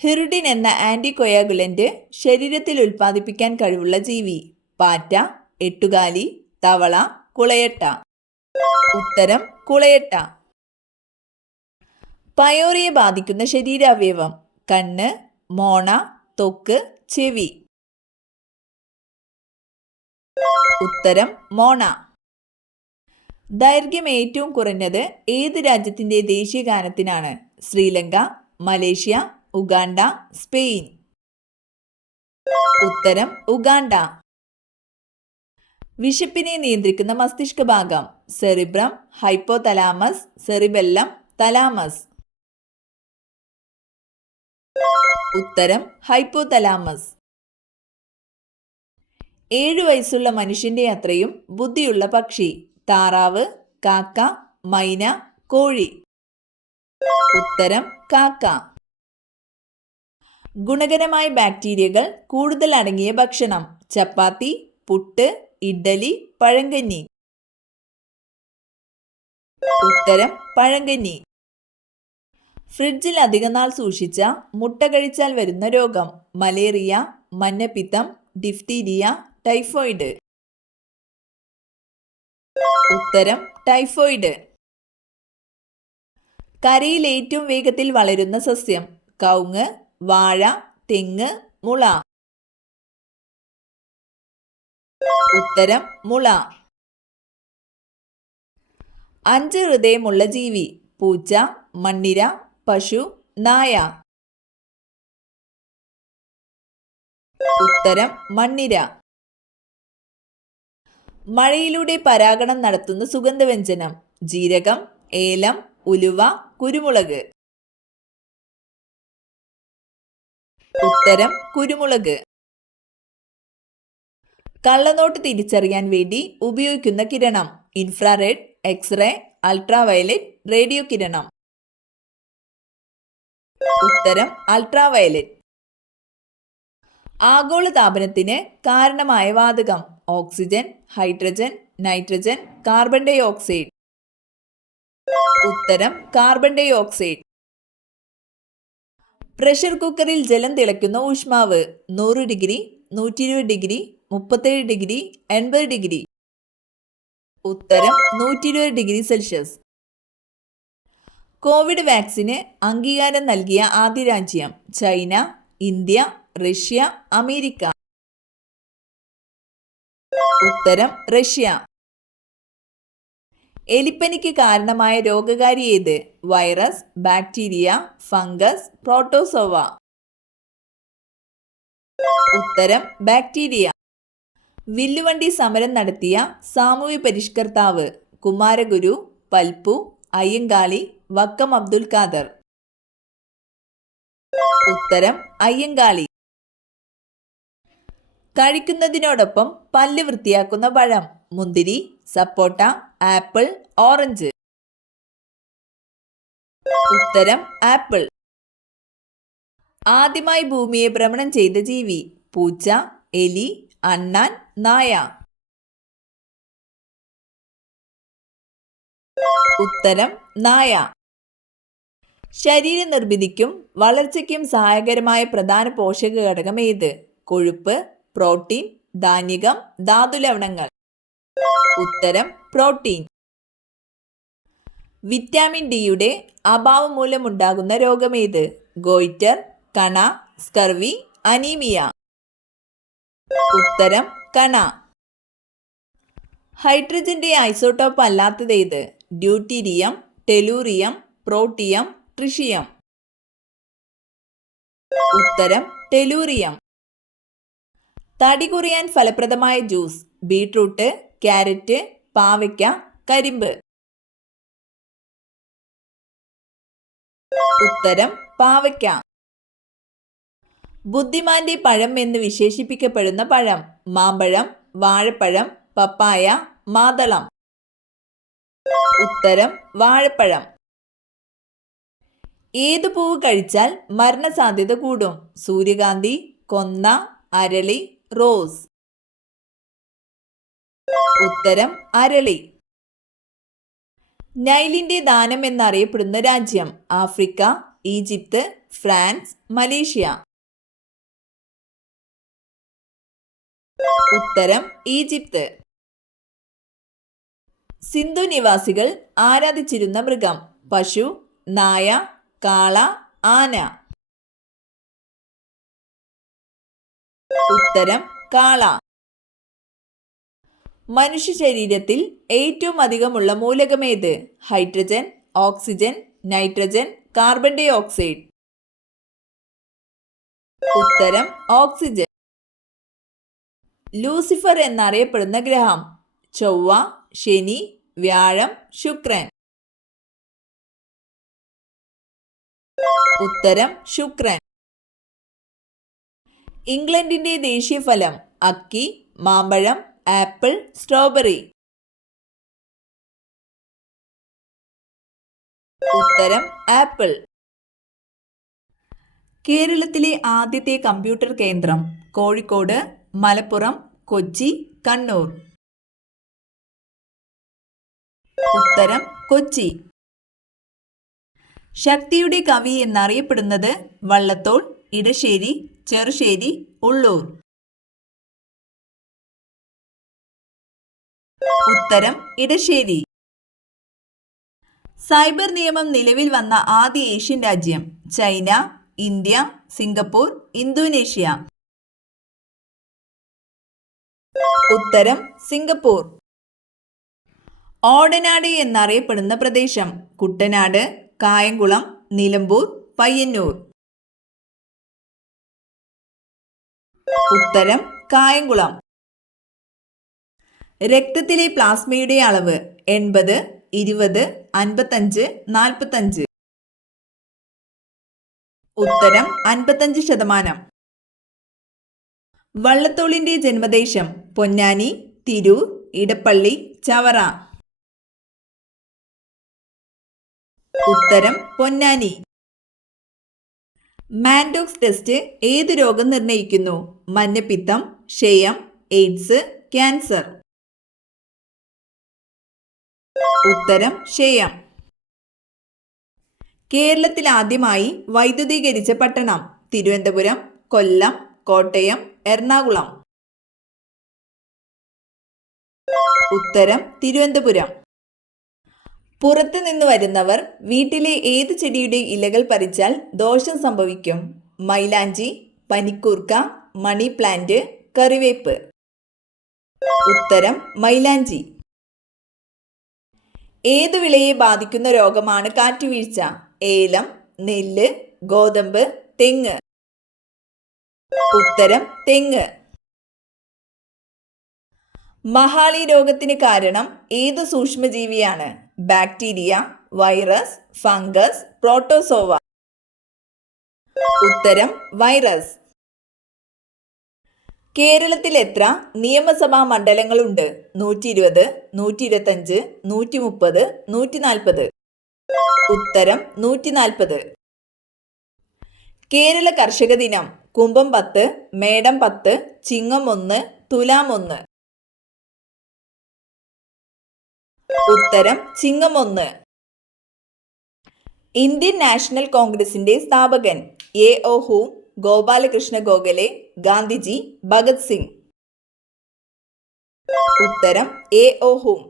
ഹിറുഡിൻ എന്ന ആന്റികൊയാഗുലന്റ് ശരീരത്തിൽ ഉൽപ്പാദിപ്പിക്കാൻ കഴിവുള്ള ജീവി. പാറ്റ, എട്ടുകാലി, തവള, കുളയട്ട. ഉത്തരം കുളയട്ട. പയോറിയെ ബാധിക്കുന്ന ശരീരാവയവം. കണ്ണ്, മോണ, ത്വക്ക്, ചെവി. ഉത്തരം മോണ. ദൈർഘ്യം ഏറ്റവും കുറഞ്ഞത് ഏത് രാജ്യത്തിന്റെ ദേശീയ ഗാനത്തിനാണ്? Sri Lanka, Malaysia, Uganda, Spain. ഉത്തരം ഉഗാണ്ട. വിശപ്പിനെ നിയന്ത്രിക്കുന്ന മസ്തിഷ്ക ഭാഗം. Cerebrum, hypothalamus, cerebellum, thalamus. ഉത്തരം ഹൈപ്പോതലാമസ്. 7 വയസ്സുള്ള മനുഷ്യന്റെ അത്രയും ബുദ്ധിയുള്ള പക്ഷി. താറാവ്, കാക്ക, മൈന, കോഴി. ഉത്തരം കാക്ക. ഗുണകരമായ ബാക്ടീരിയകൾ കൂടുതൽ അടങ്ങിയ ഭക്ഷണം. ചപ്പാത്തി, പുട്ട്, ഇഡ്ഡലി, പഴങ്കഞ്ഞി. ഉത്തരം പഴങ്കഞ്ഞി. ഫ്രിഡ്ജിൽ അധികനാൾ സൂക്ഷിച്ച മുട്ട കഴിച്ചാൽ വരുന്ന രോഗം. മലേറിയ, മഞ്ഞപ്പിത്തം, ഡിഫ്തീരിയ, ടൈഫോയിഡ്. ഉത്തരം ടൈഫോയിഡ്. കരയിൽ ഏറ്റവും വേഗത്തിൽ വളരുന്ന സസ്യം. കവുങ്ങ്, വാഴ, തെങ്ങ്, മുള. ഉത്തരം മുള. 5 ഹൃദയമുള്ള ജീവി. പൂച്ച, മണ്ണിര, പശു, നായ. ഉത്തരം മണ്ണിര. മഴയിലൂടെ പരാഗണം നടത്തുന്ന സുഗന്ധവ്യഞ്ജനം. ജീരകം, ഏലം, ഉലുവ, കുരുമുളക്. ഉത്തരം കുരുമുളക്. കള്ളനോട്ട് തിരിച്ചറിയാൻ വേണ്ടി ഉപയോഗിക്കുന്ന കിരണം. ഇൻഫ്രാറെഡ്, എക്സ്റേ, അൾട്രാവയലറ്റ്, റേഡിയോ കിരണം. ഉത്തരം അൾട്രാവയലറ്റ്. ആഗോളതാപനത്തിന് കാരണമായ വാതകം. Oxygen, hydrogen, nitrogen, carbon dioxide. ഉത്തരം കാർബൺ ഡൈ ഓക്സൈഡ്. പ്രഷർ കുക്കറിൽ ജലം തിളയ്ക്കുന്ന ഊഷ്മാവ്. 100 ഡിഗ്രി, 120 ഡിഗ്രി, 37 ഡിഗ്രി, 80 ഡിഗ്രി. ഉത്തരം 120 ഡിഗ്രി സെൽഷ്യസ്. കോവിഡ് വാക്സിന് അംഗീകാരം നൽകിയ ആദ്യ രാജ്യം. China, India, Russia, America. ഉത്തരം റഷ്യ. എലിപ്പനിക്ക് കാരണമായ രോഗകാരി ഏത്? Virus, bacteria, fungus, protozoa. ഉത്തരം ബാക്ടീരിയ. വില്ലുവണ്ടി സമരം നടത്തിയ സാമൂഹ്യ പരിഷ്കർത്താവ്. കുമാരഗുരു, പൽപ്പു, അയ്യങ്കാളി, വക്കം അബ്ദുൽ ഖാദർ. ഉത്തരം അയ്യങ്കാളി. കഴിക്കുന്നതിനോടൊപ്പം പല്ല് വൃത്തിയാക്കുന്ന പഴം. മുന്തിരി, സപ്പോട്ട, ആപ്പിൾ, ഓറഞ്ച്. ഉത്തരം ആപ്പിൾ. ആദ്യമായി ഭൂമിയെ ഭ്രമണം ചെയ്ത ജീവി. പൂച്ച, എലി, അണ്ണാൻ, നായ. ഉത്തരം നായ. ശരീരനിർമ്മിതിക്കും വളർച്ചയ്ക്കും സഹായകരമായ പ്രധാന പോഷക ഘടകം ഏത്? കൊഴുപ്പ്, പ്രോട്ടീൻ, ധാന്യകം, ധാതുലവണങ്ങൾ. ഉത്തരം പ്രോട്ടീൻ. വിറ്റാമിൻ ഡിയുടെ അഭാവം മൂലമുണ്ടാകുന്ന രോഗമേത്? ഗോയിറ്റർ, കണ, സ്കർവി, അനീമിയ. ഉത്തരം കണ. ഹൈഡ്രജന്റെ ഐസോട്ടോപ്പ് അല്ലാത്തതേത്? Deuterium, tellurium, protium, tritium. ഉത്തരം ടെലൂറിയം. തടി കുറയാൻ ഫലപ്രദമായ ജ്യൂസ്. ബീട്രൂട്ട്, ക്യാരറ്റ്, പാവയ്ക്ക, കരിമ്പ്. ഉത്തരം പാവയ്ക്ക. ബുദ്ധിമാന്റെ പഴം എന്ന് വിശേഷിപ്പിക്കപ്പെടുന്ന പഴം. മാമ്പഴം, വാഴപ്പഴം, പപ്പായ, മാതളം. ഉത്തരം വാഴപ്പഴം. ഏതു പൂവ് കഴിച്ചാൽ മരണസാധ്യത കൂടും? സൂര്യകാന്തി, കൊന്ന, അരളി, റോസ്. ഉത്തരം അരളി. നൈലിന്റെ ദാനം എന്നറിയപ്പെടുന്ന രാജ്യം. Africa, Egypt, France, Malaysia. ഉത്തരം ഈജിപ്ത്. സിന്ധു നിവാസികൾ ആരാധിച്ചിരുന്ന മൃഗം: പശു, നായ, കാള, ആന. ഉത്തരം കാള. മനുഷ്യ ശരീരത്തിൽ ഏറ്റവും അധികമുള്ള മൂലകമേത്? Hydrogen, oxygen, nitrogen, carbon dioxide. ഉത്തരം ഓക്സിജൻ. ലൂസിഫർ എന്നറിയപ്പെടുന്ന ഗ്രഹം: ചൊവ്വ, ശനി, വ്യാഴം, ശുക്രൻ. ഉത്തരം ശുക്രൻ. ഇംഗ്ലണ്ടിന്റെ ദേശീയ ഫലം: അക്കി, മാമ്പഴം, ആപ്പിൾ, സ്ട്രോബെറി. ഉത്തരം ആപ്പിൾ. കേരളത്തിലെ ആദ്യത്തെ കമ്പ്യൂട്ടർ കേന്ദ്രം: കോഴിക്കോട്, മലപ്പുറം, കൊച്ചി, കണ്ണൂർ. ഉത്തരം കൊച്ചി. ശക്തിയുടെ കവി എന്നറിയപ്പെടുന്നത്: വള്ളത്തോൾ, ഇടശ്ശേരി, ചെറുശ്ശേരി, ഉള്ളൂർ. ഉത്തരം ഇടശ്ശേരി. സൈബർ നിയമം നിലവിൽ വന്ന ആദ്യ ഏഷ്യൻ രാജ്യം: ചൈന, ഇന്ത്യ, സിംഗപ്പൂർ, ഇന്തോനേഷ്യ. ഉത്തരം സിംഗപ്പൂർ. ഓടനാട് എന്നറിയപ്പെടുന്ന പ്രദേശം: കുട്ടനാട്, കായംകുളം, നിലമ്പൂർ, പയ്യന്നൂർ. ഉത്തരം കായംകുളം. രക്തത്തിലെ പ്ലാസ്മയുടെ അളവ്: 80, 20, 55, 45. ഉത്തരം 55%. വള്ളത്തോളിന്റെ ജന്മദേശം: പൊന്നാനി, തിരൂർ, ഇടപ്പള്ളി, ചവറ. ഉത്തരം പൊന്നാനി. മാൻഡോക്സ് ടെസ്റ്റ് ഏത് രോഗം നിർണയിക്കുന്നു? മഞ്ഞപ്പിത്തം, ക്ഷയം, എയ്ഡ്സ്, ക്യാൻസർ. ഉത്തരം ക്ഷയം. കേരളത്തിൽ ആദ്യമായി വൈദ്യുതീകരിച്ച പട്ടണം: തിരുവനന്തപുരം, കൊല്ലം, കോട്ടയം, എറണാകുളം. ഉത്തരം തിരുവനന്തപുരം. പുറത്തു നിന്ന് വരുന്നവർ വീട്ടിലെ ഏത് ചെടിയുടെ ഇലകൾ പറിച്ചാൽ ദോഷം സംഭവിക്കും? മൈലാഞ്ചി, പനിക്കൂർക്ക, മണി പ്ലാന്റ്, കറിവേപ്പ്. ഉത്തരം മൈലാഞ്ചി. ഏതു വിളയെ ബാധിക്കുന്ന രോഗമാണ് കാറ്റുവീഴ്ച? ഏലം, നെല്ല്, ഗോതമ്പ്, തെങ്ങ്. ഉത്തരം തെങ്ങ്. മഹാളി രോഗത്തിന് കാരണം ഏത് സൂക്ഷ്മജീവിയാണ്? Bacteria, virus, fungus, protozoa. ഉത്തരം വൈറസ്. കേരളത്തിൽ എത്ര നിയമസഭാ മണ്ഡലങ്ങളുണ്ട്? 120, 125, 130, 140. ഉത്തരം 140. കേരള കർഷക ദിനം: കുംഭം 10, മേടം 10, ചിങ്ങം 1, തുലാം 1. ഉത്തരം ചിങ്ങം 1. ഇന്ത്യൻ നാഷണൽ കോൺഗ്രസിന്റെ സ്ഥാപകൻ: എ.ഒ. ഹൂം, ഗോപാലകൃഷ്ണ ഗോഖലെ, ഗാന്ധിജി, ഭഗത് സിംഗ്. ഉത്തരം എ.ഒ. ഹൂം.